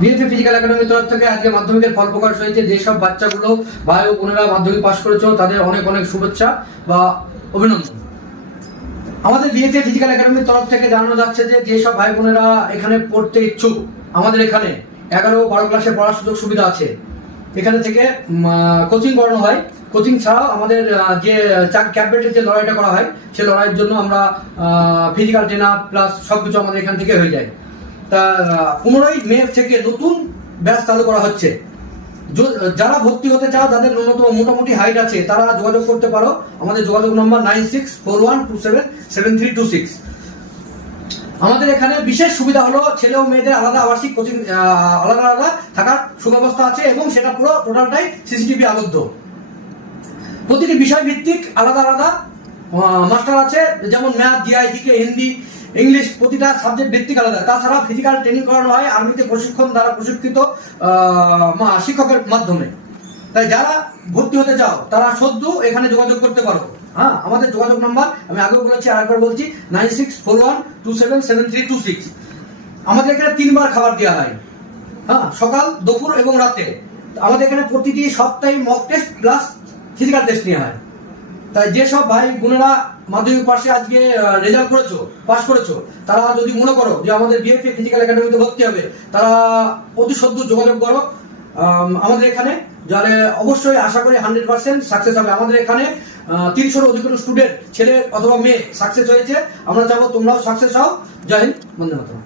BFA physical একাডেমির তরফ থেকে আজকে মাধ্যমিকের ফল প্রকাশ হয়েছে। যেসব বাচ্চাগুলো ভাই ও বোনেরা মাধ্যমিক পাশ করেছো তাদের অনেক অনেক শুভেচ্ছা বা অভিনন্দন। আমাদের বিএফএ ফিজিক্যাল একাডেমির তরফ থেকে জানানো যাচ্ছে যে যেসব ভাই বোনেরা এখানে পড়তে ইচ্ছুক, আমাদের এখানে 11-12 ক্লাসে পড়ার সুযোগ সুবিধা আছে। এখানে থেকে কোচিং করানো হয়। কোচিং ছাড়াও আমাদের যে ক্যাপবেটের যে লড়াইটা করা হয় সেই লড়াইয়ের জন্য আমরা ফিজিক্যাল ট্রেনার প্লাস সবকিছু আমাদের এখান থেকে হয়ে যায়। তা 15ই মে থেকে নতুন ব্যাচ চালু করা হচ্ছে। যারা ভর্তি হতে চাও, যাদের ন্যূনতম মোটামুটি হাইট আছে, তারা যোগাযোগ করতে পারো। আমাদের যোগাযোগ নম্বর 9641277326। আমাদের এখানে বিশেষ সুবিধা হলো ছেলে ও মেয়েদের আলাদা আবাসিক কোচিং আলাদা আলাদা থাকার সুব্যবস্থা আছে এবং সেটা পুরো টোটালটাই সিসিটিভি আবদ্ধ। প্রতিটি বিষয় ভিত্তিক আলাদা আলাদা মাস্টার আছে, যেমন math, GI, GK, Hindi, English, প্রতিটা সাবজেক্ট ভিত্তিক আলাদা। তাছাড়া ফিজিক্যাল ট্রেনিং করানো হয় আর্মিতে প্রশিক্ষণ দ্বারা প্রশিক্ষিত শিক্ষকের মাধ্যমে। তাই যারা ভর্তি হতে চাও তারা সদ্য এখানে যোগাযোগ করতে পারো। হ্যাঁ, আমাদের যোগাযোগ নাম্বার আমি আগেও বলেছি, আরেকবার বলছি, 9641277326। আমাদের এখানে 3 বার খাবার দেওয়া হয়। হ্যাঁ, সকাল, দুপুর এবং রাতে। আমাদের এখানে প্রতিটি সপ্তাহে mock test plus physical test নেওয়া হয়। তাই যেসব ভাই বোনেরা মাধ্যমিক পাশে আজকে রেজাল্ট করেছো, পাস করেছো, তারা যদি মনে করো যে আমাদের বিএফএ ফিজিক্যাল একাডেমিতে ভর্তি হবে, তারা অতি সদ্য যোগাযোগ করো আমাদের এখানে। যারা অবশ্যই আশা করি 100% সাকসেস হবে। আমাদের এখানে 300-এর অধিক স্টুডেন্ট, ছেলে অথবা মেয়ে সাকসেস হয়েছে। আমরা চাবো তোমরাও সাকসেস হও। জয় হিন্দ, বন্দে মাতরম।